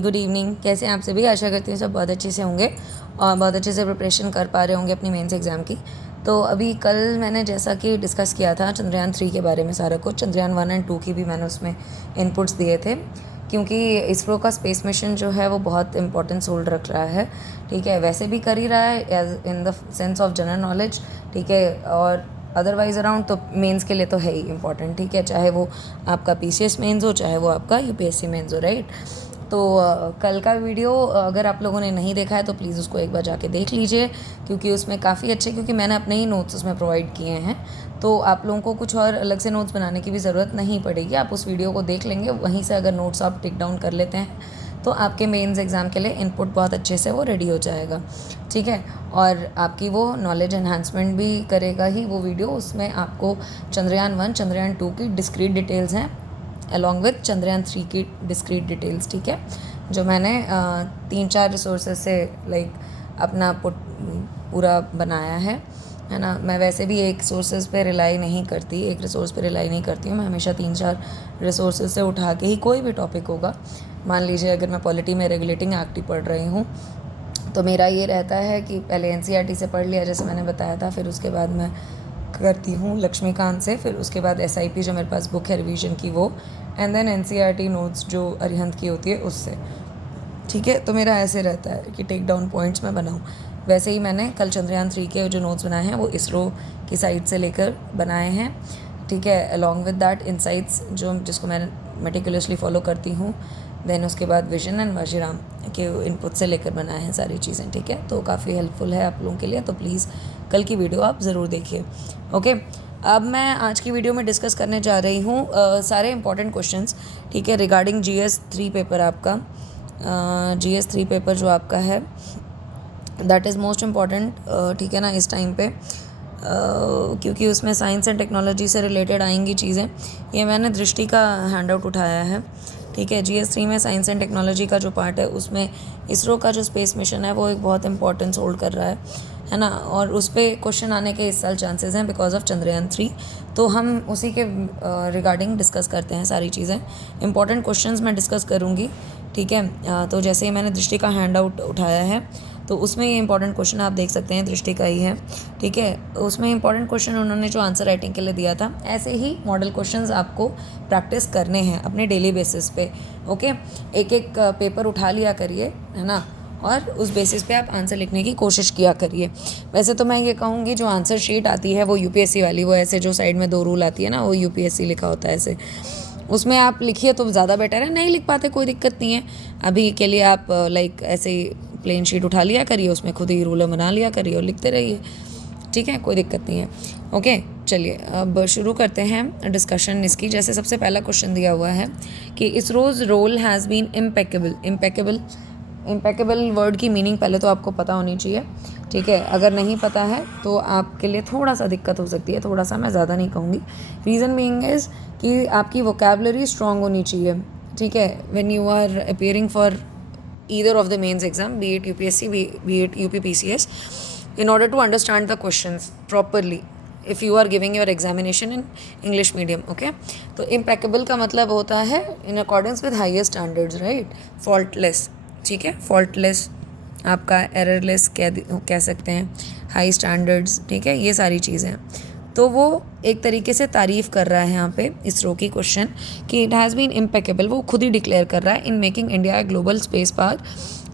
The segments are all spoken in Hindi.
Good evening. कैसे हैं आप सभी? आशा करती हूँ सब बहुत अच्छे से होंगे और बहुत अच्छे से प्रिपरेशन कर पा रहे होंगे अपनी मेंस एग्ज़ाम की। तो अभी कल मैंने जैसा कि डिस्कस किया था चंद्रयान 3 के बारे में सारा कुछ, चंद्रयान 1 एंड 2 की भी मैंने उसमें इनपुट्स दिए थे, क्योंकि इसरो का स्पेस मिशन जो है वो बहुत इंपॉर्टेंस होल्ड रख रहा है। ठीक है, वैसे भी कर ही रहा है as in the sense of general knowledge. ठीक है, और अदरवाइज़ अराउंड तो मेंस के लिए तो है ही इम्पॉर्टेंट। ठीक है, चाहे वो आपका पीसीएस मेंस हो, चाहे वो आपका यूपीएससी मेंस हो, राइट। तो कल का वीडियो अगर आप लोगों ने नहीं देखा है तो प्लीज़ उसको एक बार जाके देख लीजिए, क्योंकि उसमें काफ़ी अच्छे, क्योंकि मैंने अपने ही नोट्स उसमें प्रोवाइड किए हैं, तो आप लोगों को कुछ और अलग से नोट्स बनाने की भी ज़रूरत नहीं पड़ेगी। आप उस वीडियो को देख लेंगे, वहीं से अगर नोट्स आप टिक डाउन कर लेते हैं तो आपके मेंस एग्ज़ाम के लिए इनपुट बहुत अच्छे से वो रेडी हो जाएगा। ठीक है, और आपकी वो नॉलेज एनहांसमेंट भी करेगा ही वो वीडियो। उसमें आपको चंद्रयान 1, चंद्रयान 2 की डिस्क्रीट डिटेल्स हैं अलॉन्ग विथ चंद्रयान 3 की डिस्क्रीट डिटेल्स। ठीक है, जो मैंने 3-4 रिसोर्सेज से अपना पूरा बनाया है ना। मैं वैसे भी एक सोर्सेज पे रिलाई नहीं करती, एक रिसोर्स पे रिलाई नहीं करती हूँ। मैं हमेशा 3-4 रिसोर्सेज से उठा के ही कोई भी टॉपिक होगा, मान लीजिए अगर मैं पॉलिटी में रेगुलेटिंग एक्ट ही पढ़ रही हूँ तो मेरा ये रहता है कि पहले एनसीईआरटी से पढ़ लिया, जैसे मैंने बताया था, फिर उसके बाद मैं करती हूँ लक्ष्मीकांत से, फिर उसके बाद एसआईपी जो मेरे पास बुक है रिवीजन की वो, एंड देन एनसीईआरटी नोट्स जो अरिहंत की होती है उससे। ठीक है, तो मेरा ऐसे रहता है कि टेक डाउन पॉइंट्स मैं बनाऊँ। वैसे ही मैंने कल चंद्रयान 3 के जो नोट्स बनाए हैं वो इसरो की साइट से लेकर बनाए हैं। ठीक है, अलॉन्ग विद दैट इनसाइट्स जिसको मैं मेटिकुलसली फॉलो करती हूँ, देन उसके बाद विजन एंड वाजीराम के इनपुट से लेकर बनाए हैं सारी चीज़ें। ठीक है, तो काफ़ी हेल्पफुल है आप लोगों के लिए, तो प्लीज़ कल की वीडियो आप ज़रूर देखिए। ओके, अब मैं आज की वीडियो में डिस्कस करने जा रही हूँ सारे इंपॉर्टेंट क्वेश्चंस। ठीक है, रिगार्डिंग जीएस 3 पेपर, आपका जीएस 3 पेपर जो आपका है दैट इज़ मोस्ट इम्पॉर्टेंट। ठीक है ना, इस टाइम पे क्योंकि उसमें साइंस एंड टेक्नोलॉजी से रिलेटेड आएंगी चीज़ें। ये मैंने दृष्टि का हैंड आउट उठाया है। ठीक है, जीएस 3 में साइंस एंड टेक्नोलॉजी का जो पार्ट है उसमें इसरो का जो स्पेस मिशन है वो एक बहुत इंपॉर्टेंस होल्ड कर रहा है ना, और उस पर क्वेश्चन आने के इस साल चांसेस हैं बिकॉज ऑफ चंद्रयान 3। तो हम उसी के रिगार्डिंग डिस्कस करते हैं सारी चीज़ें, इंपॉर्टेंट क्वेश्चंस मैं डिस्कस करूँगी। ठीक है, तो जैसे ही मैंने दृष्टि का हैंड आउट उठाया है तो उसमें ये इंपॉर्टेंट क्वेश्चन आप देख सकते हैं, दृष्टि का ही है। ठीक है, उसमें इंपॉर्टेंट क्वेश्चन उन्होंने जो आंसर राइटिंग के लिए दिया था, ऐसे ही मॉडल क्वेश्चंस आपको प्रैक्टिस करने हैं अपने डेली बेसिस पे। ओके, एक एक पेपर उठा लिया करिए, है ना, और उस बेसिस पे आप आंसर लिखने की कोशिश किया करिए। वैसे तो मैं ये कहूँगी जो आंसर शीट आती है वो यूपीएससी वाली, वो ऐसे जो साइड में 2 रूल आती है ना, वो यूपीएससी लिखा होता है ऐसे, उसमें आप लिखिए तो ज़्यादा बेटर है। नहीं लिख पाते कोई दिक्कत नहीं है, अभी के लिए आप ऐसे ही प्लेन शीट उठा लिया करिए, उसमें खुद ही रूलर बना लिया करिए और लिखते रहिए। ठीक है, कोई दिक्कत नहीं है। ओके, चलिए अब शुरू करते हैं डिस्कशन इसकी। जैसे सबसे पहला क्वेश्चन दिया हुआ है कि ISRO's role has been impeccable. Impeccable word की मीनिंग पहले तो आपको पता होनी चाहिए। ठीक है, अगर नहीं पता है तो आपके लिए थोड़ा सा दिक्कत हो सकती है, थोड़ा सा, मैं ज़्यादा नहीं कहूँगी। रीज़न बीइंग इज़ कि आपकी वोकैबुलरी स्ट्रॉन्ग होनी चाहिए। ठीक है, when you are appearing for either of the mains exam, be it UPSC, be it UPPCS, in order to understand the questions properly, if you are giving your examination in English medium. okay, तो impeccable का मतलब होता है in accordance with higher standards, right, faultless। ठीक है, faultless आपका errorless कह सकते हैं, हाई स्टैंडर्ड्स। ठीक है, ये सारी चीज़ें, तो वो एक तरीके से तारीफ़ कर रहा है यहाँ पे इसरो की क्वेश्चन कि इट हैज़ बीन इम्पेकेबल, वो खुद ही डिक्लेयर कर रहा है, in making India a global space park.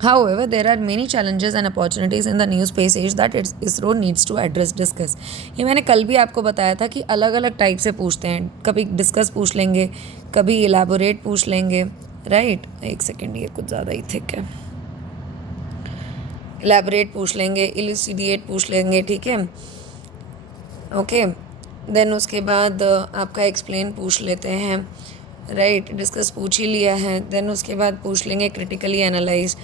However there are many challenges and opportunities in the new space age that ISRO needs to address discuss. ये मैंने कल भी आपको बताया था कि अलग अलग टाइप से पूछते हैं, कभी डिस्कस पूछ लेंगे, कभी इलेबोरेट पूछ लेंगे, राइट। एक सेकेंड, ये कुछ ज़्यादा ही थिक है। इलेबोरेट पूछ लेंगे, इलुसिडेट पूछ लेंगे। ठीक है, ओके, देन उसके बाद आपका एक्सप्लेन पूछ लेते हैं, राइट, डिस्कस पूछ ही लिया है, देन उसके बाद पूछ लेंगे क्रिटिकली एनालाइज।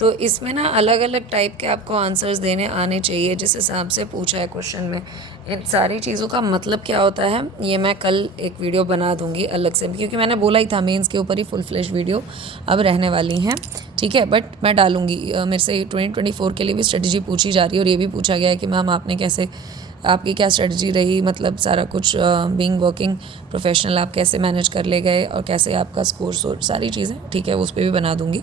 तो इसमें ना अलग अलग टाइप के आपको आंसर्स देने आने चाहिए जिस हिसाब से पूछा है क्वेश्चन में। इन सारी चीज़ों का मतलब क्या होता है ये मैं कल एक वीडियो बना दूंगी अलग से, क्योंकि मैंने बोला ही था मेंस के ऊपर ही फुल फ्लैश वीडियो अब रहने वाली हैं। ठीक है, बट मैं डालूंगी। मेरे से 2024 के लिए भी स्ट्रेटजी पूछी जा रही है और ये भी पूछा गया है कि मैम आपने कैसे आपकी क्या स्ट्रेटजी रही, मतलब सारा कुछ बीइंग वर्किंग प्रोफेशनल आप कैसे मैनेज कर ले गए और कैसे आपका स्कोर सारी चीज़ें, ठीक है, उस पर भी बना दूंगी।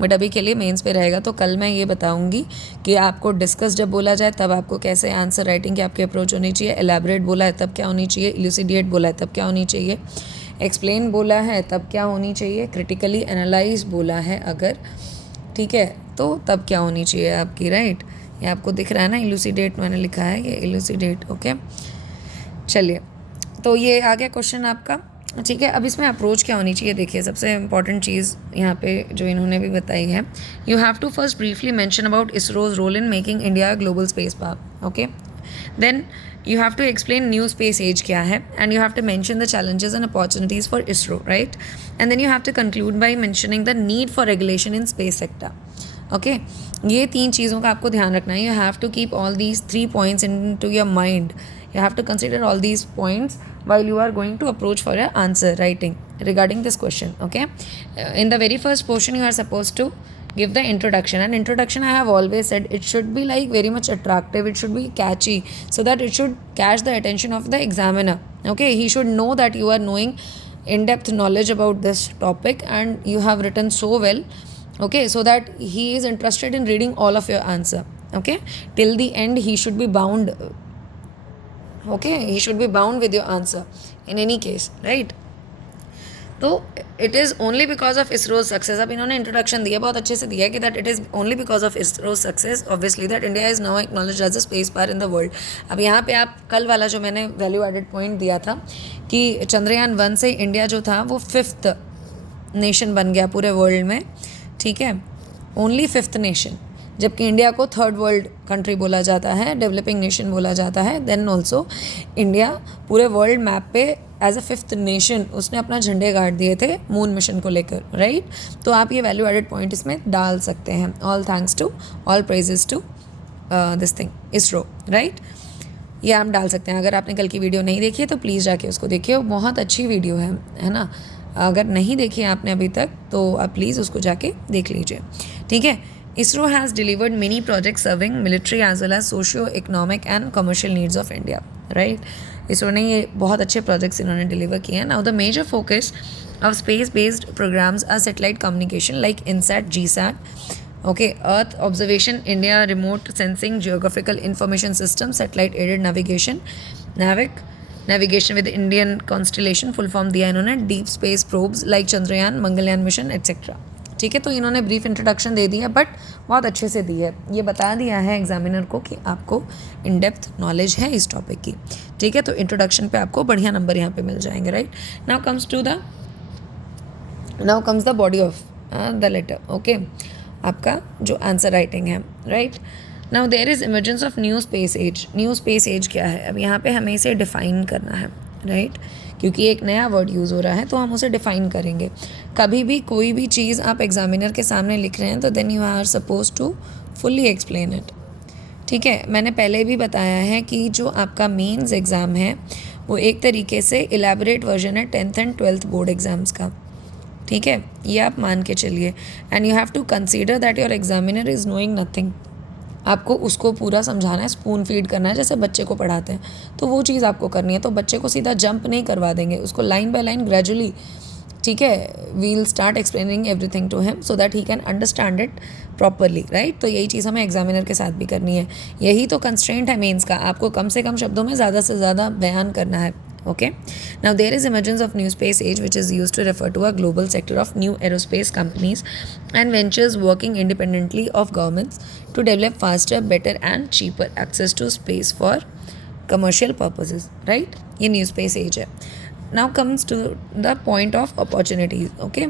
बट अभी के लिए मेंस पे रहेगा। तो कल मैं ये बताऊंगी कि आपको डिस्कस जब बोला जाए तब आपको कैसे आंसर राइटिंग की आपकी अप्रोच होनी चाहिए, एलैबोरेट बोला है तब क्या होनी चाहिए, इल्यूसिडेट बोला है तब क्या होनी चाहिए, एक्सप्लेन बोला है तब क्या होनी चाहिए, क्रिटिकली एनालाइज बोला है अगर, ठीक है, तो तब क्या होनी चाहिए आपकी, राइट। ये आपको दिख रहा है ना, इल्यूसिडेट मैंने लिखा है, ये इल्यूसिडेट, ओके। चलिए, तो ये आ गया क्वेश्चन आपका, ठीक है। अब इसमें अप्रोच क्या होनी चाहिए, देखिए सबसे इंपॉर्टेंट चीज़ यहाँ पे जो इन्होंने भी बताई है, you have to first briefly mention about ISRO's role in making India global space park, okay. Then you have to explain new space age क्या है, and you have to mention the challenges and opportunities for ISRO, right? And then you have to conclude by mentioning the need for regulation in space sector, okay? ये 3 चीज़ों का आपको ध्यान रखना है। You have to keep all these 3 points into your mind. You have to consider all these points while you are going to approach for your answer writing regarding this question, okay? In the very first portion you are supposed to give the introduction, and introduction I have always said it should be like very much attractive, it should be catchy, so that it should catch the attention of the examiner, okay? He should know that you are knowing in-depth knowledge about this topic and you have written so well, okay, so that he is interested in reading all of your answer, okay? Till the end he should be bound, okay, he should be bound with your answer in any case, right? तो it is only because of ISRO's success, अब इन्होंने इंट्रोडक्शन दिया, बहुत अच्छे से दिया कि that it is only because of ISRO's success obviously that India is now acknowledge as a space power in the world. अब यहाँ पे आप कल वाला जो मैंने वैल्यू एडेड पॉइंट दिया था कि चंद्रयान 1 से इंडिया जो था वो 5th नेशन बन गया पूरे वर्ल्ड में, ठीक है, ओनली 5th नेशन, जबकि इंडिया को 3rd वर्ल्ड कंट्री बोला जाता है, डेवलपिंग नेशन बोला जाता है। देन ऑल्सो इंडिया पूरे वर्ल्ड मैप पे एज अ 5th नेशन उसने अपना झंडे गाड़ दिए थे मून मिशन को लेकर, राइट। तो आप ये वैल्यू एडेड पॉइंट इसमें डाल सकते हैं, all thanks to, all praises to this thing ISRO, right. ये आप डाल सकते हैं। अगर आपने कल की वीडियो नहीं देखी है तो प्लीज़ जाके उसको देखिए, वो बहुत अच्छी वीडियो है ना। अगर नहीं देखी है आपने अभी तक तो आप प्लीज़ उसको जाके देख लीजिए, ठीक है। ISRO has delivered many projects serving military as well as socio-economic and commercial needs of India, right? ISRO ने ये बहुत अच्छे projects इन्होंने deliver किए हैं। Now the major focus of space-based programs are satellite communication like INSAT, GSAT, okay, Earth observation, India remote sensing, geographical information system, satellite aided navigation, navigation with Indian constellation, full form दिया इन्होंने, deep space probes like Chandrayaan, Mangalyaan mission, etc. ठीक है। तो इन्होंने ब्रीफ इंट्रोडक्शन दे दी है बट बहुत अच्छे से दी है, ये बता दिया है एग्जामिनर को कि आपको इन डेप्थ नॉलेज है इस टॉपिक की, ठीक है। तो इंट्रोडक्शन पे आपको बढ़िया नंबर यहाँ पे मिल जाएंगे, right. Now comes the body of the letter, okay, आपका जो आंसर राइटिंग है, right. Now there is emergence of new space age. New space age क्या है, अब यहाँ पे हमें इसे डिफाइन करना है, राइट, क्योंकि एक नया वर्ड यूज़ हो रहा है तो हम उसे डिफ़ाइन करेंगे। कभी भी कोई भी चीज़ आप एग्जामिनर के सामने लिख रहे हैं तो then you are suppose to fully explain it, ठीक है। मैंने पहले भी बताया है कि जो आपका मेंस एग्ज़ाम है वो एक तरीके से इलेबोरेट वर्जन है 10th and 12th board exams का, ठीक है, ये आप मान के चलिए। And you have to consider that your examiner is knowing nothing, आपको उसको पूरा समझाना है, स्पून फीड करना है जैसे बच्चे को पढ़ाते हैं, तो वो चीज़ आपको करनी है। तो बच्चे को सीधा जंप नहीं करवा देंगे, उसको लाइन बाय लाइन ग्रेजुअली, ठीक है, we'll start explaining everything to him so that he can understand it properly, right. तो यही चीज़ हमें एग्जामिनर के साथ भी करनी है, यही तो कंस्ट्रेंट है मेंस का, आपको कम से कम शब्दों में ज़्यादा से ज़्यादा बयान करना है, okay. Now there is emergence of new space age which is used to refer to a global sector of new aerospace companies and ventures working independently of governments to develop faster, better and cheaper access to space for commercial purposes, right. ये new space age है। Now comes to the point of opportunities, okay.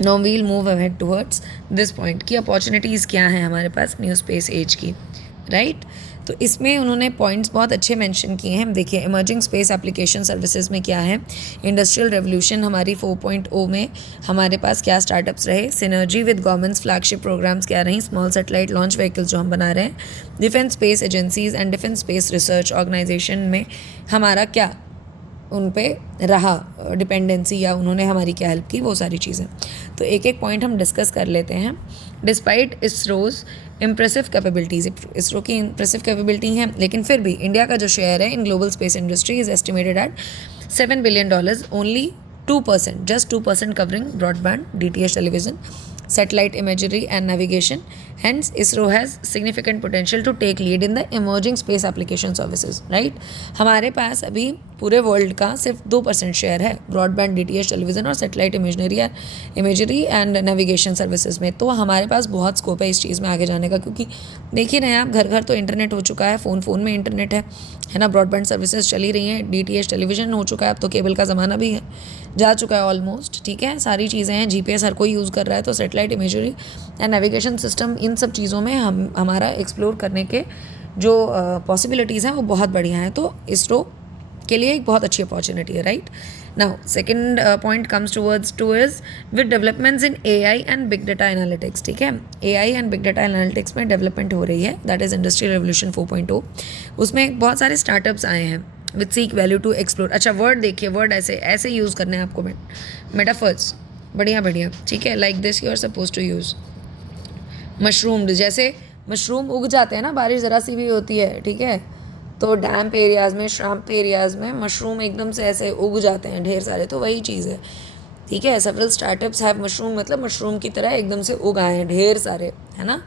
Now we'll move ahead towards this point कि opportunities क्या हैं हमारे पास new space age की, right. तो इसमें उन्होंने पॉइंट्स बहुत अच्छे मेंशन किए हैं। देखिए इमर्जिंग स्पेस एप्लीकेशन सर्विसेज में क्या है, इंडस्ट्रियल रेवोल्यूशन हमारी 4.0 में हमारे पास क्या स्टार्टअप्स रहे, synergy with government's flagship programmes क्या रही, स्मॉल सैटेलाइट लॉन्च व्हीकल्स जो हम बना रहे हैं, defence space agencies and defence space research organisation में हमारा क्या उन पे रहा डिपेंडेंसी, या उन्होंने हमारी क्या हेल्प की, वो सारी चीज़ें। तो एक एक पॉइंट हम डिस्कस कर लेते हैं। Despite ISRO's impressive capabilities, ISRO की इम्प्रेसिव कैपेबिलिटी हैं, लेकिन फिर भी इंडिया का जो शेयर है in global space industry is estimated at $7 billion, only 2%, just 2% covering broadband, DTH television, satellite imagery and navigation. Hence, ISRO has significant potential to take lead in the emerging space application services, right? हमारे पास अभी पूरे वर्ल्ड का सिर्फ 2% शेयर है ब्रॉडबैंड, DTH टेलीविज़न और satellite imagery and navigation services में। तो हमारे पास बहुत स्कोप है इस चीज़ में आगे जाने का, क्योंकि देखिए ना आप, घर घर तो इंटरनेट हो चुका है, फ़ोन में इंटरनेट है ना, ब्रॉडबैंड सर्विसेज चली रही हैं, DTH टेलीविज़न हो चुका है, अब तो केबल का ज़माना भी है, जा चुका है ऑलमोस्ट, ठीक है, सारी चीज़ें हैं, GPS हर कोई यूज़ कर रहा है। तो satellite imagery and navigation system, इन सब चीज़ों में हमारा एक्सप्लोर करने के जो पॉसिबिलिटीज़ हैं वो बहुत बढ़िया हैं। तो इसरो के लिए एक बहुत अच्छी अपॉर्चुनिटी है, right. Now second point comes towards two is with developments in AI and big data analytics, ठीक है। AI and big data analytics में डेवलपमेंट हो रही है, दैट इज़ इंडस्ट्रियल रेवोल्यूशन 4.0। उसमें बहुत सारे स्टार्टअप्स आए हैं with seek value to explore. अच्छा, वर्ड देखिए, वर्ड ऐसे यूज़ करने हैं आपको, मेटाफर्स, बढ़िया, ठीक है। Like this you are suppose to use mushroomed, जैसे मशरूम उग जाते हैं ना, बारिश ज़रा सी भी होती है, ठीक है, तो डैम्प एरियाज़ में, श्राम्प एरियाज़ में मशरूम एकदम से ऐसे उग जाते हैं ढेर सारे, तो वही चीज़ है, ठीक है। सेवरल स्टार्टअप्स हैव मशरूम, मतलब मशरूम की तरह एकदम से उग आए हैं ढेर सारे, है ना,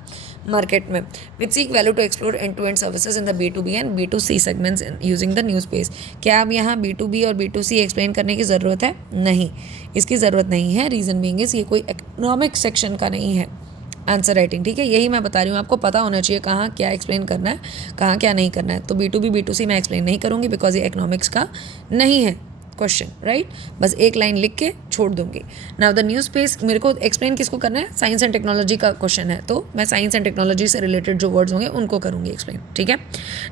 मार्केट में। With seek value to explore end to end services in the B2B and B2C segments using the new space. क्या अब यहाँ B2B और B2C एक्सप्लेन करने की ज़रूरत है? नहीं, इसकी ज़रूरत नहीं है। रीज़न बीइंग इज़ ये कोई इकोनॉमिक सेक्शन का नहीं है आंसर राइटिंग, ठीक है। यही मैं बता रही हूँ, आपको पता होना चाहिए कहाँ क्या एक्सप्लेन करना है, कहाँ क्या नहीं करना है। तो B2B B2C मैं एक्सप्लेन नहीं करूँगी बिकॉज ये इकोनॉमिक्स का नहीं है क्वेश्चन, राइट। बस एक लाइन लिख के छोड़ दूंगी। नाउ द न्यू स्पेस, मेरे को एक्सप्लेन किसको करना है? साइंस एंड टेक्नोलॉजी का क्वेश्चन है, तो मैं साइंस एंड टेक्नोलॉजी से रिलेटेड जो वर्ड्स होंगे उनको करूँगी एक्सप्लेन, ठीक है।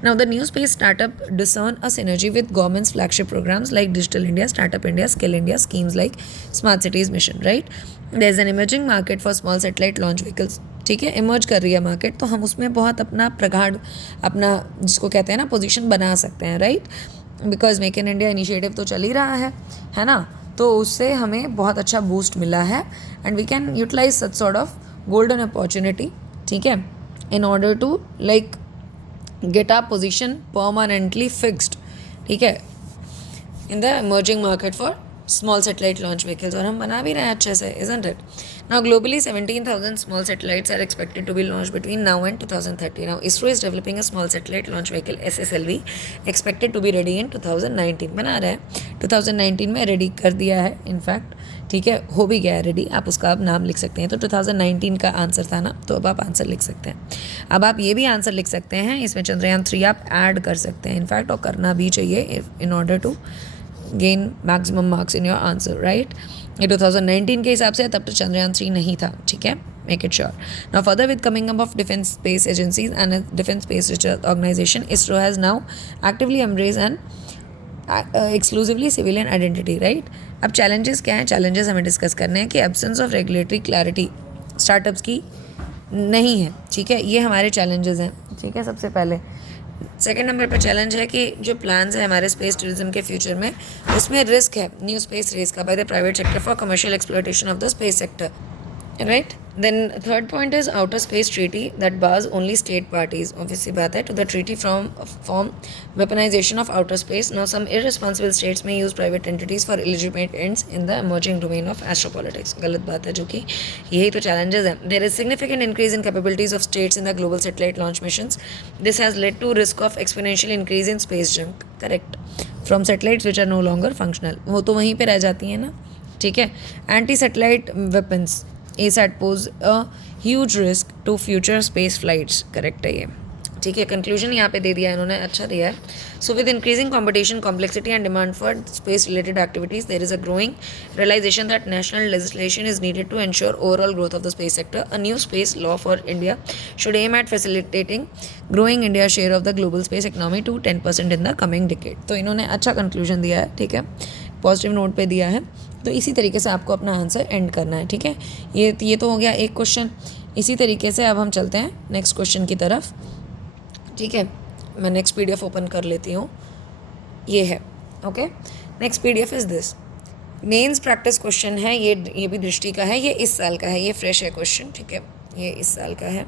Now the new space startup discern a synergy with government's flagship programmes like digital India, startup India, skill India, schemes like smart cities mission, right. There is an emerging market for small satellite launch vehicles, ठीक है, इमर्ज कर रही है मार्केट, तो हम उसमें बहुत अपना प्रगाढ़, अपना जिसको कहते हैं ना पोजीशन बना सकते हैं, right. Because make in India initiative तो चल ही रहा है ना, तो उससे हमें बहुत अच्छा बूस्ट मिला है and we can utilise such sort of golden opportunity, ठीक है, in order to like get our position permanently fixed, ठीक है, in the emerging market for small satellite launch vehicles, और हम बना भी रहे हैं अच्छे से, isn't it? Now globally 17,000 small satellites are expected to be launched between now and 2030. Now ISRO is developing a small satellite launch vehicle SSLV expected to be ready in 2019. बना रहा है 2019 में, रेडी कर दिया है इनफैक्ट, ठीक है, हो भी गया है रेडी, आप उसका अब नाम लिख सकते हैं। तो 2019 का आंसर था ना, तो अब आप आंसर लिख सकते हैं। अब आप ये भी आंसर लिख सकते हैं, इसमें चंद्रयान 3 आप ऐड कर सकते हैं इनफैक्ट, और करना भी चाहिए in order to gain maximum marks in your answer, right. ये 2019 के हिसाब से, तब तो चंद्रयान 3 नहीं था, ठीक है, make it sure. Now further with coming up of defence space agencies and defence space research organisation, ISRO has now actively embrace and exclusively civilian identity, right. अब चैलेंजेस क्या हैं? चैलेंजेस हमें डिस्कस करने हैं कि absence of regulatory clarity startups की नहीं है, ठीक है, ये हमारे चैलेंजेस हैं, ठीक है, सबसे पहले। सेकेंड नंबर पर चैलेंज है कि जो प्लान्स है हमारे स्पेस टूरिज्म के फ्यूचर में, उसमें रिस्क है न्यू स्पेस रेस का by the private sector for commercial exploitation of the space sector, right. Then third point is outer space treaty that bars only state parties, obviously बात है, to the treaty form weaponisation of outer space. Now some irresponsible states में use private entities for illegitimate ends in the emerging domain of astropolitics, गलत बात है, जो कि यही तो चैलेंजेस हैं। There is significant increase in capabilities of states in the global satellite launch missions, this has led to risk of exponential increase in space junk, correct, from satellites which are no longer functional, वो तो वहीं पर रह जाती हैं ना, ठीक है। Anti satellite weapons ASAT pose a huge risk to future space flights, correct है ये, ठीक है। कंक्लूजन यहाँ पे दे दिया है इन्होंने, अच्छा दिया है। So with increasing competition, complexity and demand for space related activities, there is a growing realization that national legislation is needed to ensure overall growth of the space sector. A new space law for India should aim at facilitating growing India's share of the global space economy to 10% in the coming decade. तो इन्होंने अच्छा कंक्लूजन दिया है, ठीक है, पॉजिटिव नोट पे दिया है। तो इसी तरीके से आपको अपना आंसर एंड करना है, ठीक है। ये तो हो गया एक क्वेश्चन। इसी तरीके से अब हम चलते हैं नेक्स्ट क्वेश्चन की तरफ, ठीक है। मैं नेक्स्ट PDF ओपन कर लेती हूँ, ये है, okay. Next PDF is this. Mains practice question है, ये भी दृष्टि का है, ये इस साल का है, ये फ्रेश है क्वेश्चन, ठीक है, ये इस साल का है।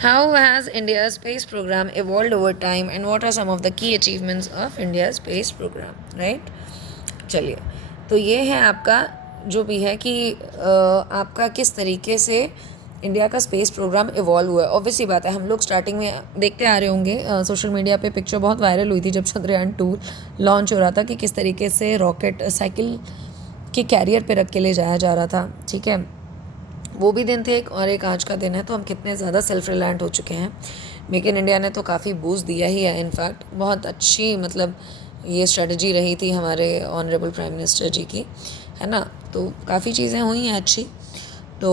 How has India's space program evolved over time and what are some of the key achievements of India's space program, right? चलिए, तो ये है आपका जो भी है कि आपका किस तरीके से इंडिया का स्पेस प्रोग्राम इवॉल्व हुआ है। ऑब्वियसली बात है, हम लोग स्टार्टिंग में देखते आ रहे होंगे, सोशल मीडिया पे पिक्चर बहुत वायरल हुई थी जब चंद्रयान 2 लॉन्च हो रहा था कि किस तरीके से रॉकेट साइकिल के कैरियर पे रख के ले जाया जा रहा था, ठीक है। वो भी दिन थे एक, और एक आज का दिन है। तो हम कितने ज़्यादा सेल्फ रिलायंट हो चुके हैं। मेक इन इंडिया ने तो काफ़ी बूस्ट दिया ही है, इनफैक्ट बहुत अच्छी मतलब ये स्ट्रेटजी रही थी हमारे ऑनरेबल प्राइम मिनिस्टर जी की, है ना। तो काफ़ी चीज़ें हुई हैं अच्छी। तो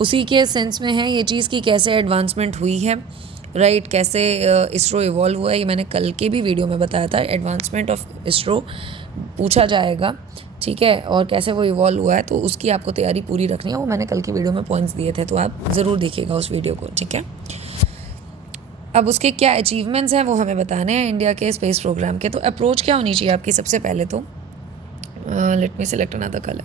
उसी के सेंस में है ये चीज़ कि कैसे एडवांसमेंट हुई है, राइट, कैसे इसरो इवॉल्व हुआ है। ये मैंने कल के भी वीडियो में बताया था, एडवांसमेंट ऑफ इसरो पूछा जाएगा, ठीक है, और कैसे वो इवॉल्व हुआ है। तो उसकी आपको तैयारी पूरी रखनी है, वो मैंने कल की वीडियो में पॉइंट्स दिए थे, तो आप ज़रूर देखिएगा उस वीडियो को, ठीक है। अब उसके क्या अचीवमेंट्स हैं वो हमें बताने हैं इंडिया के स्पेस प्रोग्राम के। तो अप्रोच क्या होनी चाहिए आपकी, सबसे पहले तो let me select another colour.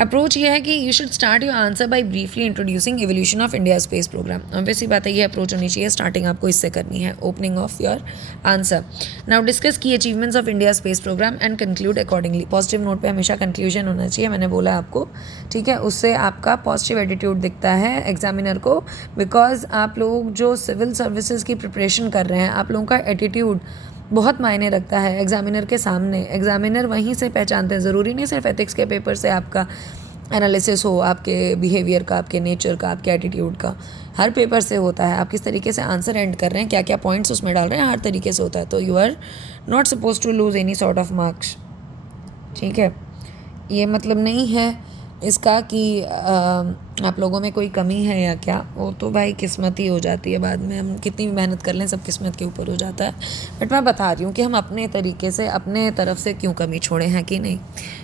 Approach ये है कि you should start your answer by briefly introducing evolution of India space programme. Obviously बात है, ये अप्रोच होनी चाहिए, स्टार्टिंग आपको इससे करनी है, opening of your answer. Now discuss की achievements of India space programme and conclude accordingly. Positive note पे हमेशा कंक्लूजन होना चाहिए, मैंने बोला आपको, ठीक है। उससे आपका पॉजिटिव एटीट्यूड दिखता है एग्जामिनर को, बिकॉज आप लोग जो सिविल सर्विसेज की प्रिपरेशन कर रहे हैं, आप लोगों का एटीट्यूड बहुत मायने रखता है एग्जामिनर के सामने। एग्जामिनर वहीं से पहचानते हैं, ज़रूरी नहीं सिर्फ एथिक्स के पेपर से आपका एनालिसिस हो, आपके बिहेवियर का, आपके नेचर का, आपके एटीट्यूड का, हर पेपर से होता है। आप किस तरीके से आंसर एंड कर रहे हैं, क्या क्या पॉइंट्स उसमें डाल रहे हैं, हर तरीके से होता है। तो you are not suppose to lose any sort of marks, ठीक है। ये मतलब नहीं है इसका कि आप लोगों में कोई कमी है या क्या, वो तो भाई किस्मत ही हो जाती है बाद में, हम कितनी भी मेहनत कर लें सब किस्मत के ऊपर हो जाता है। बट मैं बता रही हूँ कि हम अपने तरीके से अपने तरफ से क्यों कमी छोड़े हैं कि नहीं,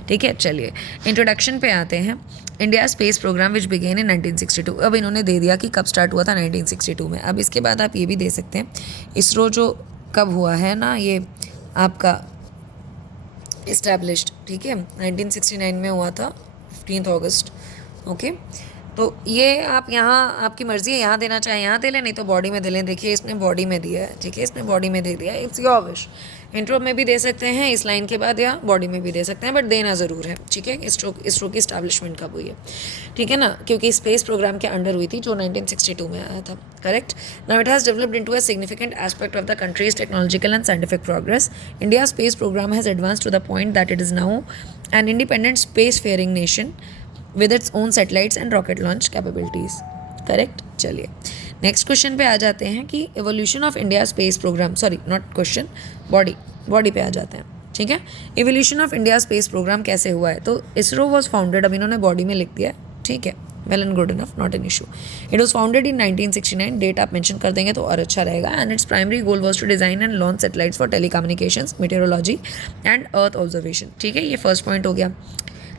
ठीक है। चलिए इंट्रोडक्शन पे आते हैं। India space programme which began in 1962। अब इन्होंने दे दिया कि कब स्टार्ट हुआ था, 1962 में। अब इसके बाद आप ये भी दे सकते हैं इसरो जो कब हुआ है ना, ये आपका इस्टेब्लिश्ड, ठीक है, 1969 में हुआ था, 15 अगस्त, ओके। तो ये आप यहाँ आपकी मर्ज़ी है, यहाँ देना चाहें यहाँ दे लें, नहीं तो बॉडी में दे लें। देखिए इसने बॉडी में दिया है, ठीक है, इसने बॉडी में दे दिया है, इट्स योर विश। इंट्रो में भी दे सकते हैं इस लाइन के बाद, या बॉडी में भी दे सकते हैं, बट देना ज़रूर है, ठीक है। इसरो की इस्टेब्लिशमेंट कब हुई है, ठीक है ना, क्योंकि स्पेस प्रोग्राम के अंडर हुई थी जो 1962 में आया था, correct. Now it has developed into a significant aspect of the country's technological and scientific progress. India space programme has advance to the point that it is now an independent space faring nation with its own satellites and rocket launch capabilities, correct. चलिए नेक्स्ट क्वेश्चन पे आ जाते हैं कि evolution of India space programme, sorry not question, body पे आ जाते हैं, ठीक है। Evolution of India space programme कैसे हुआ है, तो इसरो वॉज फाउंडेड, अब इन्होंने बॉडी में लिख दिया, ठीक है, well and good enough, not an issue. It was founded in 1969, date आप मेंशन कर देंगे तो और अच्छा रहेगा। And its primary goal was to design and launch satellites for telecommunications, meteorology and earth observation, ठीक है। ये फर्स्ट पॉइंट हो गया।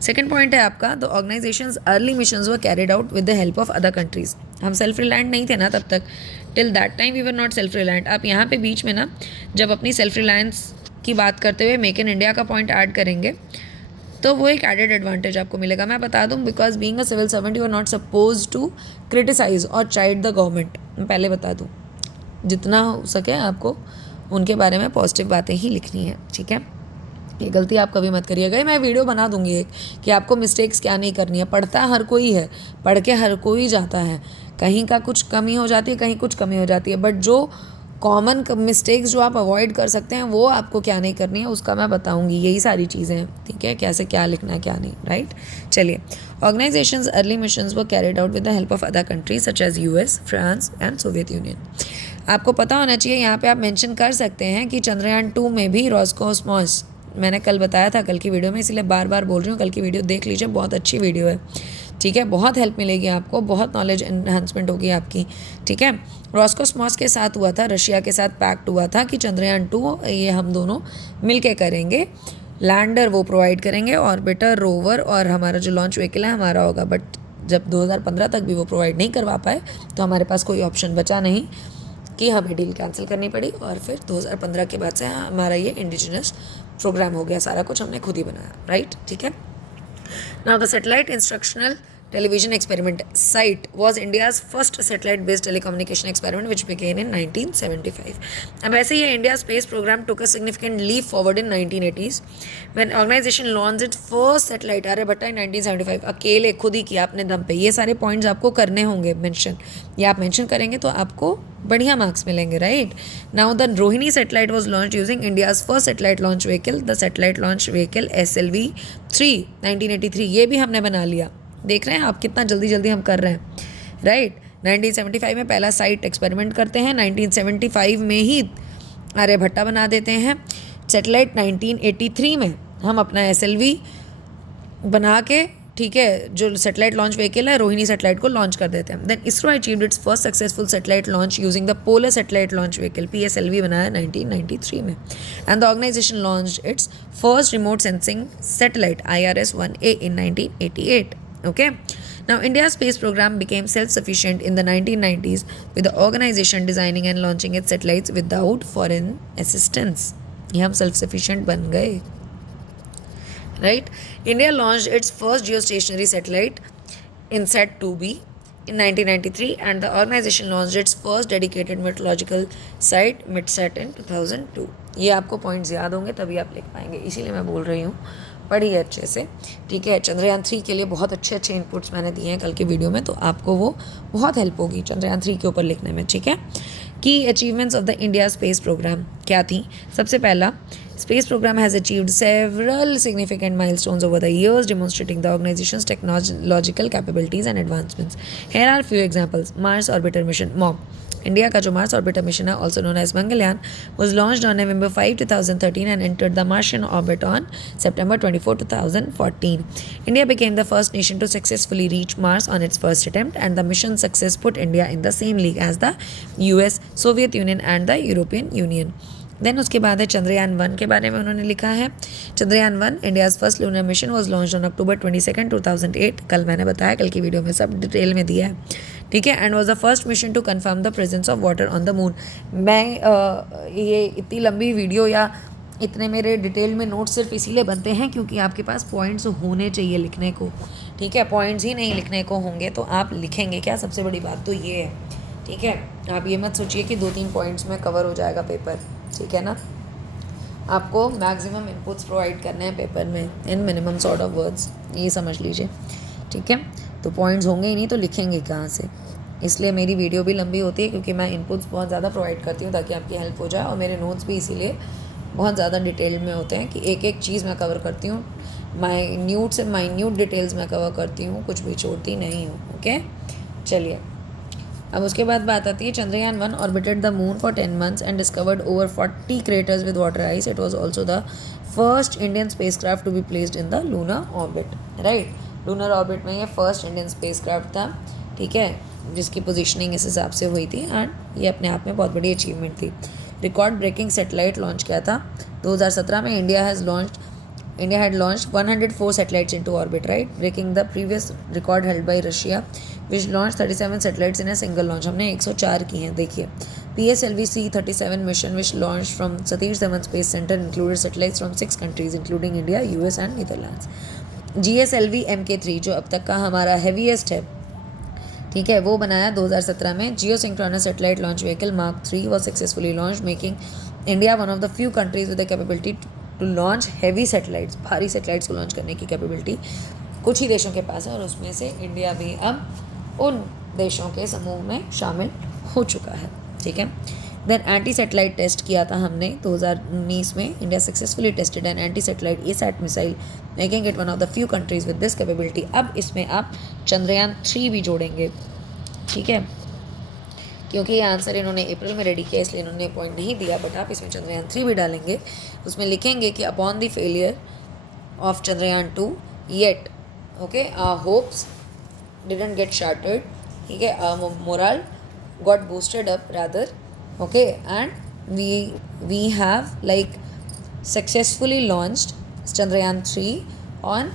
सेकेंड पॉइंट है आपका, the organisation's early missions were carried out with the help of other countries. हम सेल्फ रिलायंट नहीं थे ना तब तक, till that time we were not self reliant. आप यहाँ पे बीच में ना जब अपनी सेल्फ रिलायंस की बात करते हुए मेक इन इंडिया का पॉइंट ऐड करेंगे तो वो एक एडेड एडवांटेज आपको मिलेगा। मैं बता दूँ, because being a civil servant you are not suppose to criticise और चाइड द गवर्नमेंट। मैं पहले बता दूँ, जितना हो सके आपको उनके बारे में पॉजिटिव बातें ही लिखनी है, ठीक है। ये गलती आप कभी मत करिएगा। मैं वीडियो बना दूंगी एक कि आपको मिस्टेक्स क्या नहीं करनी है। पढ़ता हर कोई है, पढ़ के हर कोई जाता है, कहीं का कुछ कमी हो जाती है, कहीं कुछ कमी हो जाती है, बट जो कॉमन मिस्टेक्स जो आप अवॉइड कर सकते हैं वो आपको क्या नहीं करनी है उसका मैं बताऊंगी। यही सारी चीज़ें हैं, ठीक है, कैसे क्या लिखना है क्या नहीं, राइट। चलिए, organisation's early missions were carried out with the help of other countries such as US, France and Soviet Union. आपको पता होना चाहिए, यहाँ पे आप मेंशन कर सकते हैं कि चंद्रयान 2 में भी रॉसकॉस्मॉस, मैंने कल बताया था कल की वीडियो में, इसलिए बार बार बोल रही हूँ, कल की वीडियो देख लीजिए, बहुत अच्छी वीडियो है, ठीक है। बहुत हेल्प मिलेगी आपको, बहुत नॉलेज एनहांसमेंट होगी आपकी, ठीक है। रॉसकॉस्मॉस के साथ हुआ था, रशिया के साथ पैक्ट हुआ था कि चंद्रयान 2 ये हम दोनों मिलके करेंगे, लैंडर वो प्रोवाइड करेंगे, ऑर्बिटर, रोवर और हमारा जो लॉन्च व्हीकल है हमारा होगा। बट जब 2015 तक भी वो प्रोवाइड नहीं करवा पाए तो हमारे पास कोई ऑप्शन बचा नहीं कि हमें डील कैंसिल करनी पड़ी और फिर 2015 के बाद से हमारा ये इंडिजिनस प्रोग्राम हो गया, सारा कुछ हमने खुद ही बनाया, राइट, ठीक है। Now, the satellite instructional television experiment SITE was India's first satellite-based telecommunication experiment, which began in 1975. अब ऐसे ही India space program took a significant leap forward in 1980s when organization launched its first satellite Aryabhatta in 1975. अकेले खुद ही किया अपने दम पे। ये सारे पॉइंट्स आपको करने होंगे मेंशन, या आप मेंशन करेंगे तो आपको बढ़िया मार्क्स मिलेंगे, right. Now the Rohini satellite was launch using India's first satellite launch vehicle, the satellite launch vehicle SLV-3 1983। ये भी हमने बना लिया। देख रहे हैं आप कितना जल्दी जल्दी हम कर रहे हैं, राइट। 1975 में पहला साइट एक्सपेरिमेंट करते हैं, 1975 में ही आर्यभट्टा बना देते हैं। सैटेलाइट 1983 में हम अपना SLV बना के, ठीक है, जो सैटेलाइट लॉन्च व्हीकल है रोहिणी सैटेलाइट को लॉन्च कर देते हैं। Then ISRO achieved its first successful satellite launch using the polar satellite launch vehicle PSLV बनाया 1993 में। And the organisation launched its first remote sensing satellite IRS-1A in 1988. Okay. Now, India's space program became self-sufficient in the 1990s with the organization designing and launching its satellites without foreign assistance. ये हम self-sufficient बन गए, right? India launched its first geostationary satellite INSAT-2B in 1993 and the organization launched its first dedicated meteorological site MITSAT in 2002. ये आपको पॉइंट्स याद होंगे तभी आप लिख पाएंगे, इसीलिए मैं बोल रही हूँ पढ़िए अच्छे से, ठीक है। चंद्रयान 3 के लिए बहुत अच्छे अच्छे इनपुट्स मैंने दिए हैं कल के वीडियो में, तो आपको वो बहुत हेल्प होगी चंद्रयान 3 के ऊपर लिखने में, ठीक है। की achievements of the India space programme क्या थी? सबसे पहला, space program has achieved several significant milestones over the years, demonstrating the organization's technological capabilities and advancements. Here are a few examples. Mars Orbiter Mission (MOM). India का जो मार्स ऑर्बिटर मिशन है, also known as Mangalyaan, was launched on November 5, 2013 and entered the Martian orbit on September 24, 2014. India became the first nation to successfully reach Mars on its first attempt, and the mission success put India in the same league as the US, Soviet Union and the European Union. Then उसके बाद है चंद्रयान 1 के बारे में उन्होंने लिखा है। Chandrayaan 1 India's first lunar mission was launched on October 22, 2008। कल मैंने बताया, कल की वीडियो में सब डिटेल में दिया है, ठीक है। And was the first mission to confirm the presence of water on the moon. मैं ये इतनी लंबी वीडियो या इतने मेरे डिटेल में नोट्स सिर्फ इसीलिए बनते हैं क्योंकि आपके पास पॉइंट्स होने चाहिए लिखने को, ठीक है। पॉइंट्स ही नहीं लिखने को होंगे तो आप लिखेंगे क्या? सबसे बड़ी बात तो ये है, ठीक है। आप ये मत सोचिए कि 2-3 पॉइंट्स में कवर हो जाएगा पेपर, ठीक है ना। आपको मैक्सिमम इनपुट्स प्रोवाइड करने हैं पेपर में इन मिनिमम सॉर्ट ऑफ वर्ड्स, ये समझ लीजिए, ठीक है। तो पॉइंट्स होंगे ही नहीं तो लिखेंगे कहाँ से? इसलिए मेरी वीडियो भी लंबी होती है क्योंकि मैं इनपुट्स बहुत ज़्यादा प्रोवाइड करती हूँ ताकि आपकी हेल्प हो जाए, और मेरे नोट्स भी इसीलिए बहुत ज़्यादा डिटेल में होते हैं कि एक एक चीज़ मैं कवर करती हूँ, माइन्यूट से माइन्यूट डिटेल्स मैं कवर करती हूँ, कुछ भी छोड़ती नहीं हूँ, ओके। चलिए, अब उसके बाद बात आती है Chandrayaan 1 orbited the moon for 10 months and discovered over 40 craters with water ice. It was also the first Indian spacecraft to be placed in the lunar orbit, right. Lunar orbit में ये फर्स्ट इंडियन स्पेसक्राफ्ट था, ठीक है, जिसकी पोजीशनिंग इस हिसाब से हुई थी, एंड ये अपने आप में बहुत बड़ी अचीवमेंट थी। रिकॉर्ड ब्रेकिंग सैटेलाइट लॉन्च किया था 2017 में। India had launched 104 satellites into orbit, right, breaking the previous record held by Russia, which launched 37 satellites in a single launch. हमने 104 की हैं, देखिए। PSLV C-37 mission, which launched from Satish Dhawan Space Center, included satellites from 6 countries, including India, US and Netherlands. GSLV MK3, जो अब तक का हमारा heaviest है, ठीक है, वो बनाया 2017 में। Geosynchronous Satellite Launch Vehicle Mark 3 was successfully launched, making India one of the few countries with the capability to launch heavy satellites, भारी सैटेलाइट्स को लॉन्च करने की कैपेबिलिटी कुछ ही देशों के पास है, और उसमें से इंडिया भी अब उन देशों के समूह में शामिल हो चुका है, ठीक है। देन एंटी सैटेलाइट टेस्ट किया था हमने 2019 में। India successfully tested an anti satellite asset missile, making it one of the few countries with this capability. अब इसमें आप चंद्रयान 3 भी जोड़ेंगे, ठीक है, क्योंकि ये आंसर इन्होंने अप्रैल में रेडी किया इसलिए इन्होंने पॉइंट नहीं दिया, बट आप इसमें चंद्रयान 3 भी डालेंगे। उसमें लिखेंगे कि upon the failure of Chandrayaan 2 yet, okay, our hopes didn't get shattered, ठीक है, our morale got boosted up rather, okay, and we have like successfully launched Chandrayaan 3 on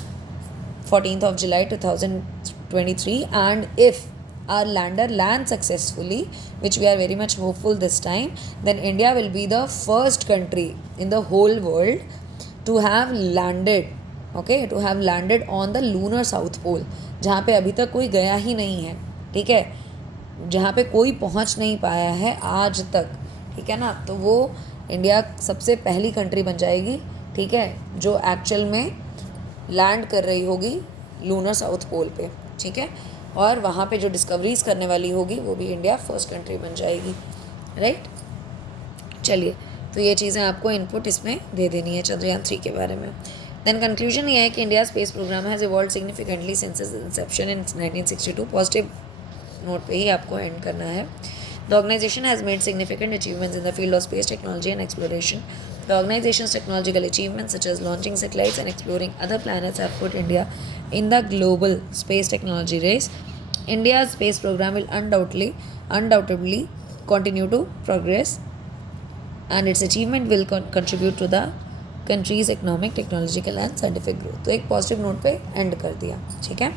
14th of July 2023, and if our lander lands successfully, which we are very much hopeful this time, then India will be the first country in the whole world to have landed, okay, to have landed on the lunar south pole, जहाँ पे अभी तक कोई गया ही नहीं है, ठीक है, जहाँ पे कोई पहुँच नहीं पाया है आज तक, ठीक है ना। तो वो इंडिया सबसे पहली कंट्री बन जाएगी, ठीक है, जो एक्चुअल में लैंड कर रही होगी लूनर साउथ पोल पे, ठीक है, और वहाँ पे जो डिस्कवरीज करने वाली होगी वो भी इंडिया फर्स्ट कंट्री बन जाएगी, राइट। चलिए, तो ये चीज़ें आपको इनपुट इसमें दे देनी है चंद्रयान 3 के बारे में। देन कंक्लूजन ये है कि India space programme has evolve significantly since its inception in 1962। Positive note पे ही आपको एंड करना है। The organization has made significant achievements in the field of space technology and exploration. The organization's technological achievements, such as launching satellites and exploring other planets, have put India in the global space technology race. India's space program will undoubtedly continue to progress, and its achievement will contribute to the country's economic, technological and scientific growth. तो एक पॉजिटिव नोट पे एंड कर दिया, ठीक है।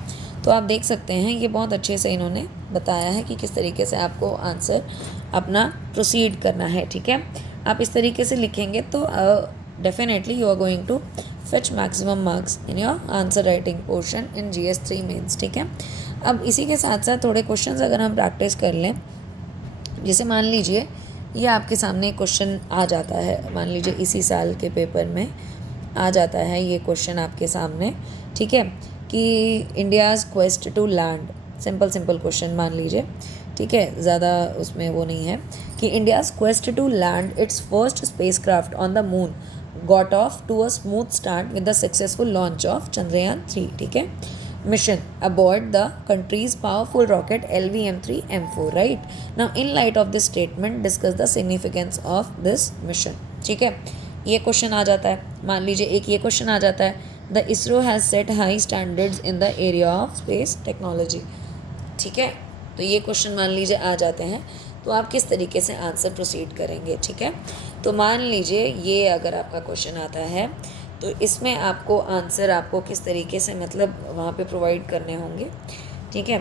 तो आप देख सकते हैं ये बहुत अच्छे से इन्होंने बताया है कि किस तरीके से आपको आंसर अपना प्रोसीड करना है, ठीक है। आप इस तरीके से लिखेंगे तो definitely you are going to fetch maximum marks in your answer writing portion in GS 3 mains, ठीक है। अब इसी के साथ साथ थोड़े क्वेश्चंस अगर हम प्रैक्टिस कर लें, जैसे मान लीजिए ये आपके सामने क्वेश्चन आ जाता है, मान लीजिए इसी साल के पेपर में आ जाता है ये क्वेश्चन आपके सामने, ठीक है, कि India's quest to land, simple question मान लीजिए, ठीक है, ज़्यादा उसमें वो नहीं है, कि India's quest to land its first spacecraft on the moon got off to a smooth start with the successful launch of Chandrayaan 3, ठीक है, mission aboard the country's powerful rocket LVM-3M4, right? Now in light of this statement discuss the significance of this mission, ठीक है। ये क्वेश्चन आ जाता है, मान लीजिए एक ये क्वेश्चन आ जाता है, the ISRO has set high standards in the area of space technology, ठीक है। तो ये क्वेश्चन मान लीजिए आ जाते हैं, तो आप किस तरीके से आंसर प्रोसीड करेंगे, ठीक है। तो मान लीजिए ये अगर आपका क्वेश्चन आता है तो इसमें आपको आंसर आपको किस तरीके से मतलब वहाँ पे प्रोवाइड करने होंगे, ठीक है,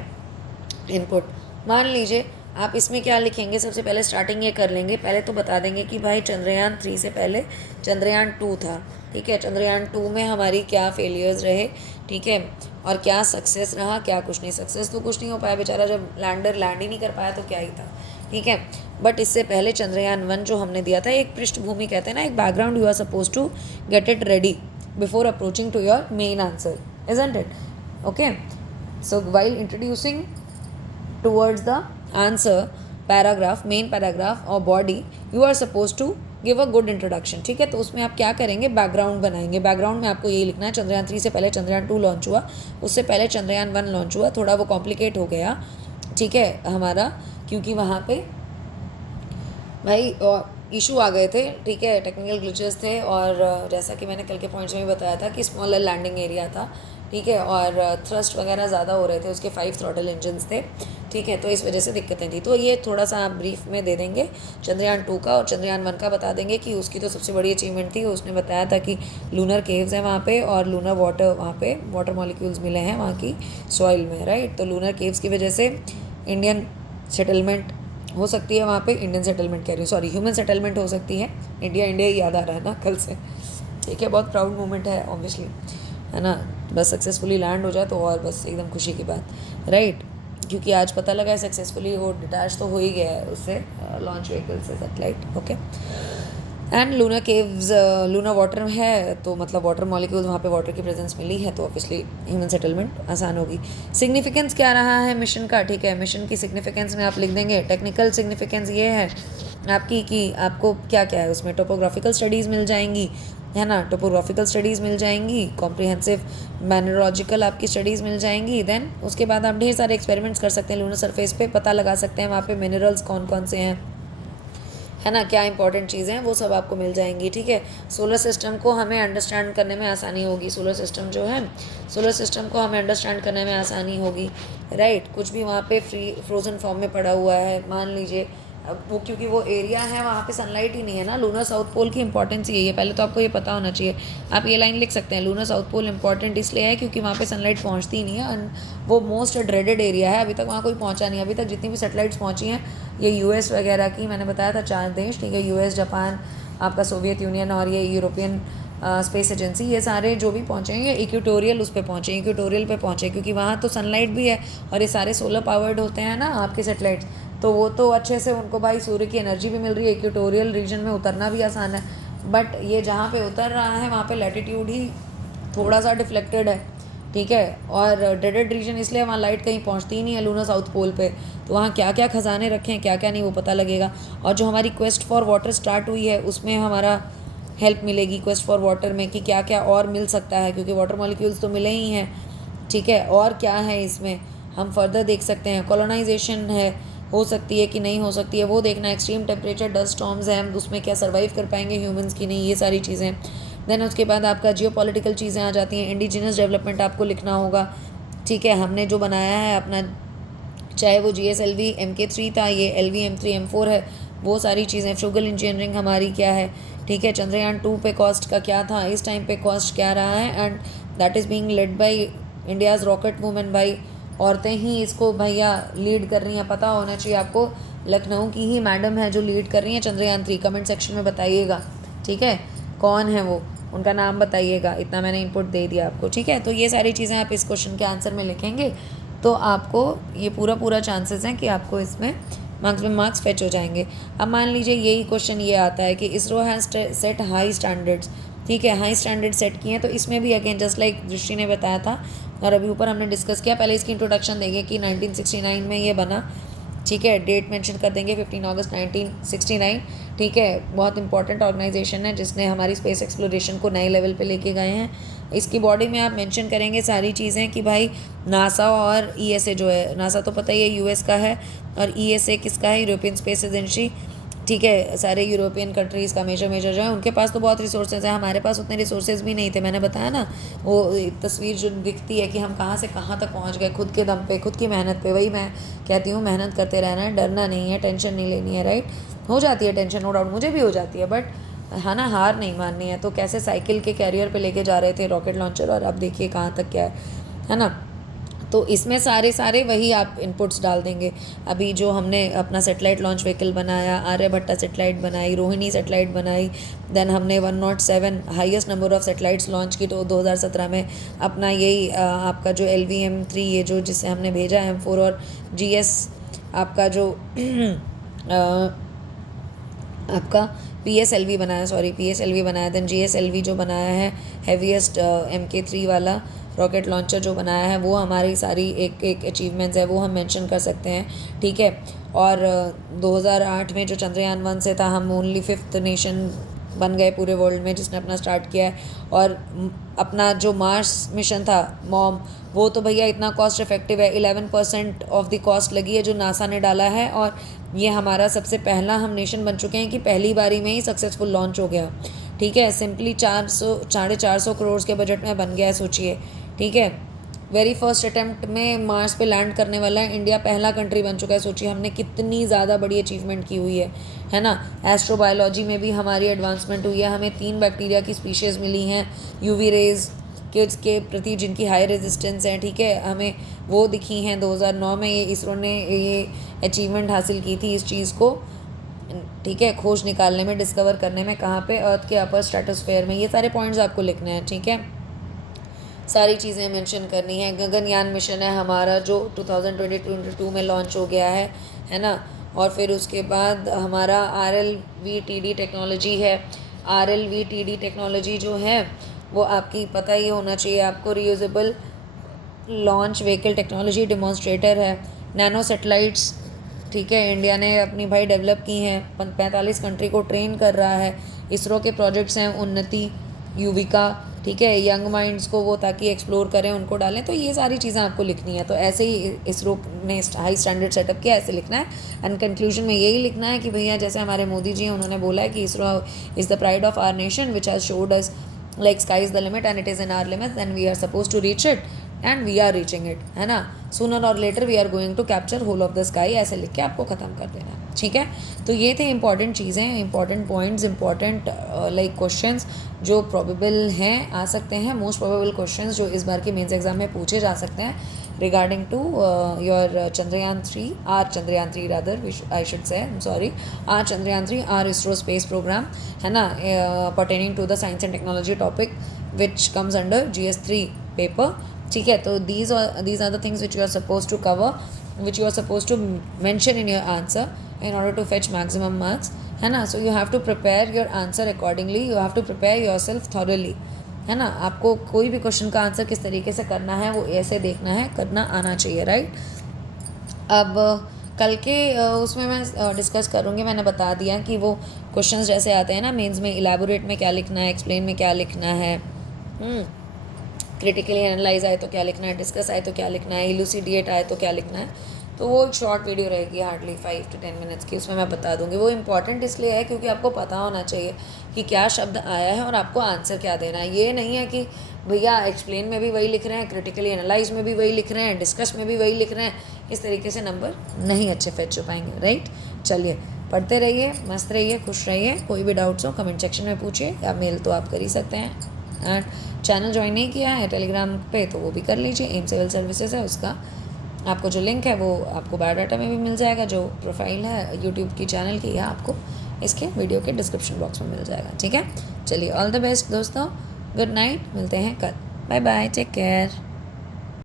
इनपुट। मान लीजिए आप इसमें क्या लिखेंगे, सबसे पहले स्टार्टिंग ये कर लेंगे, पहले तो बता देंगे कि भाई चंद्रयान 3 से पहले चंद्रयान 2 था, ठीक है, चंद्रयान 2 में हमारी क्या फेलियर्स रहे, ठीक है, और क्या सक्सेस रहा, क्या कुछ नहीं। सक्सेस तो कुछ नहीं हो पाया बेचारा, जब लैंडर लैंड ही नहीं कर पाया तो क्या ही था, ठीक है। बट इससे पहले चंद्रयान 1 जो हमने दिया था, एक पृष्ठभूमि कहते हैं ना, एक background, you are suppose to get it ready before approaching to your main answer, isn't it, okay. So while introducing towards the answer paragraph, main paragraph और body, you are suppose to give a good introduction, ठीक है। तो उसमें आप क्या करेंगे, बैकग्राउंड बनाएंगे। बैकग्राउंड में आपको यही लिखना है, चंद्रयान 3 से पहले चंद्रयान 2 लॉन्च हुआ, उससे पहले चंद्रयान 1 लॉन्च हुआ, थोड़ा वो कॉम्प्लिकेट हो गया, ठीक है, हमारा, क्योंकि वहाँ पे भाई इशू आ गए थे, ठीक है, टेक्निकल ग्लिचेस थे, और जैसा कि मैंने कल के पॉइंट्स में भी बताया था कि स्मॉलर लैंडिंग एरिया था, ठीक है, और थ्रस्ट वगैरह ज़्यादा हो रहे थे, उसके 5 थ्रॉटल इंजन्स थे, ठीक है, तो इस वजह से दिक्कतें थी। तो ये थोड़ा सा आप ब्रीफ में दे देंगे चंद्रयान 2 का, और चंद्रयान 1 का बता देंगे कि उसकी तो सबसे बड़ी अचीवमेंट थी, उसने बताया था कि लूनर केव्स हैं वहाँ पे, और लूनर वाटर, वहाँ पे वाटर मॉलिक्यूल्स मिले हैं वहाँ की सॉइल में, राइट। तो लूनर केव्स की वजह से इंडियन सेटलमेंट हो सकती है वहाँ पे, इंडियन सेटलमेंट कह रही हूँ, सॉरी, ह्यूमन सेटलमेंट हो सकती है। इंडिया ही याद आ रहा है ना कल से, ठीक है, बहुत प्राउड मोमेंट है ऑब्वियसली, है ना। बस सक्सेसफुली लैंड हो जाए तो और बस एकदम खुशी की बात, राइट, क्योंकि आज पता लगा है सक्सेसफुली वो डिटैच तो हो ही गया है उससे, लॉन्च व्हीकल से, satellite, okay. And lunar caves, lunar water है, तो मतलब वाटर मॉलिक्यूल्स, वहाँ पे वाटर की प्रेजेंस मिली है, तो ऑब्वियसली ह्यूमन सेटलमेंट आसान होगी। सिग्निफिकेंस क्या रहा है मिशन का, ठीक है, मिशन की सिग्निफिकेंस में आप लिख देंगे, टेक्निकल सिग्निफिकेंस ये है आपकी कि आपको क्या क्या है उसमें, टोपोग्राफिकल स्टडीज़ मिल जाएंगी, है ना, टोपोग्राफिकल स्टडीज़ मिल जाएंगी, कॉम्प्रिहेंसिव मिनरोलॉजिकल आपकी स्टडीज़ मिल जाएंगी। देन उसके बाद आप ढेर सारे एक्सपेरिमेंट्स कर सकते हैं लूनर सरफेस पे, पता लगा सकते हैं वहाँ पे मिनरल्स कौन कौन से हैं, है ना, क्या इंपॉर्टेंट चीज़ें हैं वो सब आपको मिल जाएंगी, ठीक है। सोलर सिस्टम को हमें अंडरस्टैंड करने में आसानी होगी, सोलर सिस्टम जो है, सोलर सिस्टम को हमें अंडरस्टैंड करने में आसानी होगी, राइट। कुछ भी वहाँ पे फ्रोज़न फॉर्म में पड़ा हुआ है, मान लीजिए अब वो क्योंकि वो एरिया है वहाँ पे सनलाइट ही नहीं है ना। लूनर साउथ पोल की इंपॉर्टेंस यही है, पहले तो आपको ये पता होना चाहिए। आप ये लाइन लिख सकते हैं, लूनर साउथ पोल इंपॉर्टेंट इसलिए है क्योंकि वहाँ पे सनलाइट पहुँचती ही नहीं है एंड वो मोस्ट ड्रेडेड एरिया है। अभी तक वहाँ कोई पहुँचा नहीं। अभी तक जितनी भी सैटेलाइट्स पहुँची हैं ये यूएस वगैरह की, मैंने बताया था 4 देश, ठीक है, यूएस, जापान, आपका सोवियत यूनियन और ये यूरोपियन स्पेस एजेंसी, ये सारे जो भी पहुँचे हैं ये इक्वेटोरियल उस पे पहुँचे, इक्वेटोरियल पे पहुँचे, क्योंकि वहाँ तो सनलाइट भी है और ये सारे सोलर पावर्ड होते हैं ना आपके सैटेलाइट्स, तो वो तो अच्छे से उनको भाई सूर्य की एनर्जी भी मिल रही है। इक्वेटोरियल रीजन में उतरना भी आसान है, बट ये जहाँ पे उतर रहा है वहाँ पे लैटिट्यूड ही थोड़ा सा डिफ्लेक्टेड है, ठीक है। और ड्रेडेड रीजन इसलिए वहाँ लाइट कहीं पहुँचती ही नहीं है लूनर साउथ पोल पे, तो वहाँ क्या क्या खजाने रखे हैं क्या क्या नहीं वो पता लगेगा। और जो हमारी क्वेस्ट फॉर वाटर स्टार्ट हुई है उसमें हमारा हेल्प मिलेगी क्वेस्ट फॉर वाटर में कि क्या क्या और मिल सकता है, क्योंकि वाटर मॉलिक्यूल्स तो मिले ही हैं, ठीक है। और क्या है इसमें हम फर्दर देख सकते हैं, कॉलोनाइजेशन है, हो सकती है कि नहीं हो सकती है वो देखना, एक्सट्रीम टेम्परेचर डस्ट स्टॉर्म्स हैं, हम उसमें क्या सर्वाइव कर पाएंगे ह्यूमंस की नहीं, ये सारी चीज़ें। देन उसके बाद आपका जियो पॉलिटिकल चीज़ें आ जाती हैं, इंडिजिनस डेवलपमेंट आपको लिखना होगा, ठीक है। हमने जो बनाया है अपना, चाहे वो GSLV MK3 था, ये LV M3 M4 है, वो सारी चीज़ें, फ्रूगल इंजीनियरिंग हमारी क्या है, ठीक है। चंद्रयान 2 पे कॉस्ट का क्या था, इस टाइम पे कॉस्ट क्या रहा है, and that is being led by India's rocket women, भाई औरतें ही इसको भैया लीड कर रही हैं, पता होना चाहिए आपको। लखनऊ की ही मैडम है जो लीड कर रही हैं चंद्रयान 3, कमेंट सेक्शन में बताइएगा, ठीक है, कौन है वो, उनका नाम बताइएगा, इतना मैंने इनपुट दे दिया आपको, ठीक है। तो ये सारी चीज़ें आप इस क्वेश्चन के आंसर में लिखेंगे तो आपको ये पूरा चांसेस हैं कि आपको इसमें मार्क्स में मार्क्स फेच हो जाएंगे। अब मान लीजिए यही क्वेश्चन ये आता है कि ISRO has set high standards, ठीक है, हाई स्टैंडर्ड सेट किए हैं, तो इसमें भी अगेन जस्ट लाइक दृष्टि ने बताया था और अभी ऊपर हमने डिस्कस किया, पहले इसकी इंट्रोडक्शन देंगे कि 1969 में ये बना, ठीक है, डेट मेंशन कर देंगे 15 अगस्त 1969, ठीक है। बहुत इंपॉर्टेंट ऑर्गेनाइजेशन है जिसने हमारी स्पेस एक्सप्लोरेशन को नए लेवल पे लेके गए हैं। इसकी बॉडी में आप मेंशन करेंगे सारी चीज़ें कि भाई नासा और ESA जो है, नासा तो पता ही है US का है और ESA किसका है, यूरोपियन स्पेस एजेंसी, ठीक है। सारे यूरोपियन कंट्रीज़ का मेजर जो है उनके पास तो बहुत रिसोर्सेज हैं, हमारे पास उतने रिसोर्सेज भी नहीं थे। मैंने बताया ना वो तस्वीर जो दिखती है कि हम कहाँ से कहाँ तक पहुँच गए खुद के दम पे, खुद की मेहनत पे, वही मैं कहती हूँ, मेहनत करते रहना है, डरना नहीं है, टेंशन नहीं लेनी है, राइट। हो जाती है टेंशन, नो डाउट, मुझे भी हो जाती है, बट है ना, हार नहीं माननी है। तो कैसे साइकिल के कैरियर पे लेके जा रहे थे रॉकेट लॉन्चर और अब देखिए कहाँ तक क्या है ना। तो इसमें सारे वही आप इनपुट्स डाल देंगे। अभी जो हमने अपना सेटेलाइट लॉन्च व्हीकल बनाया, आर्यभट्टा सेटेलाइट बनाई, रोहिणी सेटेलाइट बनाई, देन हमने 107 highest number of satellites launch की तो 2017 में। अपना यही आपका जो LV M3 ये जो जिससे हमने भेजा M4 और GS आपका जो आपका PSLV बनाया, PSLV बनाया, देन GSLV जो बनाया है हैवीएस्ट MK3 वाला रॉकेट लॉन्चर जो बनाया है, वो हमारी सारी एक अचीवमेंट्स है, वो हम मेंशन कर सकते हैं, ठीक है। और 2008 में जो चंद्रयान 1 से था, हम ओनली 5th नेशन बन गए पूरे वर्ल्ड में जिसने अपना स्टार्ट किया है। और अपना जो मार्स मिशन था मॉम, वो तो भैया इतना कॉस्ट इफेक्टिव है, 11% ऑफ द कॉस्ट लगी है जो नासा ने डाला है, और ये हमारा सबसे पहला हम नेशन बन चुके हैं कि पहली बारी में ही सक्सेसफुल लॉन्च हो गया, ठीक है। सिंपली 450 करोड़ के बजट में बन गया है, सोचिए, ठीक है। वेरी फर्स्ट अटैम्प्ट में मार्स पे लैंड करने वाला है इंडिया, पहला कंट्री बन चुका है, सोचिए हमने कितनी ज़्यादा बड़ी अचीवमेंट की हुई है ना। एस्ट्रोबायोलॉजी में भी हमारी एडवांसमेंट हुई है, हमें 3 बैक्टीरिया की स्पीशीज़ मिली हैं UV रेज़ के प्रति जिनकी हाई रेजिस्टेंस है, ठीक है, हमें वो दिखी हैं। 2009 में ये इसरो ने ये अचीवमेंट हासिल की थी इस चीज़ को, ठीक है, खोज निकालने में, डिस्कवर करने में, कहाँ पे, अर्थ के अपर स्ट्रेटोस्फेयर में। ये सारे पॉइंट्स आपको लिखने हैं, ठीक है, सारी चीज़ें मेंशन करनी है। गगनयान मिशन है हमारा जो 2022 में लॉन्च हो गया है ना। और फिर उसके बाद हमारा RLVTD टेक्नोलॉजी है। RLVTD टेक्नोलॉजी जो है वो आपकी पता ही होना चाहिए आपको, reusable launch vehicle technology demonstrator है। नैनो सेटेलाइट्स, ठीक है, इंडिया ने अपनी भाई डेवलप की हैं, 45 कंट्री को ट्रेन कर रहा है। इसरो के प्रोजेक्ट्स हैं उन्नति, युविका, ठीक है, यंग माइंड्स को वो ताकि एक्सप्लोर करें उनको डालें, तो ये सारी चीज़ें आपको लिखनी है। तो ऐसे ही इसरो ने हाई स्टैंडर्ड सेटअप किया, ऐसे लिखना है। एंड कंक्लूजन में यही लिखना है कि भैया जैसे हमारे मोदी जी हैं, उन्होंने बोला है कि ISRO is the pride of our nation which has showed us like sky is the limit and it is in our limits and we are supposed to reach it, and we are reaching it, है ना. Sooner or later we are going to capture whole of the sky, ऐसे लिख के आपको ख़त्म कर देना है. ठीक है. तो ये थे इंपॉर्टेंट चीज़ें, important points, important like questions जो प्रोबेबल हैं, आ सकते हैं, मोस्ट प्रोबेबल क्वेश्चंस जो इस बार के मेंस एग्जाम में पूछे जा सकते हैं regarding to your Chandrayaan 3, our Chandrayaan 3 rather, I should say, I'm sorry, our Chandrayaan 3, our ISRO space program, है ना, pertaining to the science and technology topic which comes under GS3 paper. ठीक है. तो these are the things which you are supposed to cover, which you are supposed to mention in your answer in order to fetch maximum marks, है ना. So you have to prepare your answer accordingly, you have to prepare yourself thoroughly, है ना. आपको कोई भी क्वेश्चन का आंसर किस तरीके से करना है वो ऐसे देखना है, करना आना चाहिए, राइट. अब कल के उसमें मैं डिस्कस करूँगी. मैंने बता दिया कि वो क्वेश्चंस जैसे आते हैं ना मेंस में, इलेबोरेट में क्या लिखना है, एक्सप्लेन में क्या लिखना है, क्रिटिकली एनालाइज आए तो क्या लिखना है, डिस्कस आए तो क्या लिखना है, इलूसिडिएट आए तो क्या लिखना है. तो वो एक शॉर्ट वीडियो रहेगी हार्डली 5 to 10 मिनट्स की, उसमें मैं बता दूंगी. वो इम्पॉर्टेंट इसलिए है क्योंकि आपको पता होना चाहिए कि क्या शब्द आया है और आपको आंसर क्या देना है. ये नहीं है कि भैया एक्सप्लेन में भी वही लिख रहे हैं, क्रिटिकली एनालाइज में भी वही लिख रहे हैं, डिस्कस में भी वही लिख रहे हैं. इस तरीके से नंबर नहीं अच्छे फेच हो पाएंगे, राइट. चलिए, पढ़ते रहिए, मस्त रहिए, खुश रहिए. कोई भी डाउट्स हो कमेंट सेक्शन में पूछिए, या मेल तो आप कर ही सकते हैं. एंड चैनल ज्वाइन नहीं किया है टेलीग्राम पे तो वो भी कर लीजिए. एम सिविल सर्विसेज है, उसका आपको जो लिंक है वो आपको बायोडाटा में भी मिल जाएगा. जो प्रोफाइल है यूट्यूब की चैनल की, यह आपको इसके वीडियो के डिस्क्रिप्शन बॉक्स में मिल जाएगा. ठीक है. चलिए, ऑल द बेस्ट दोस्तों, गुड नाइट, मिलते हैं कल. Bye bye, take care.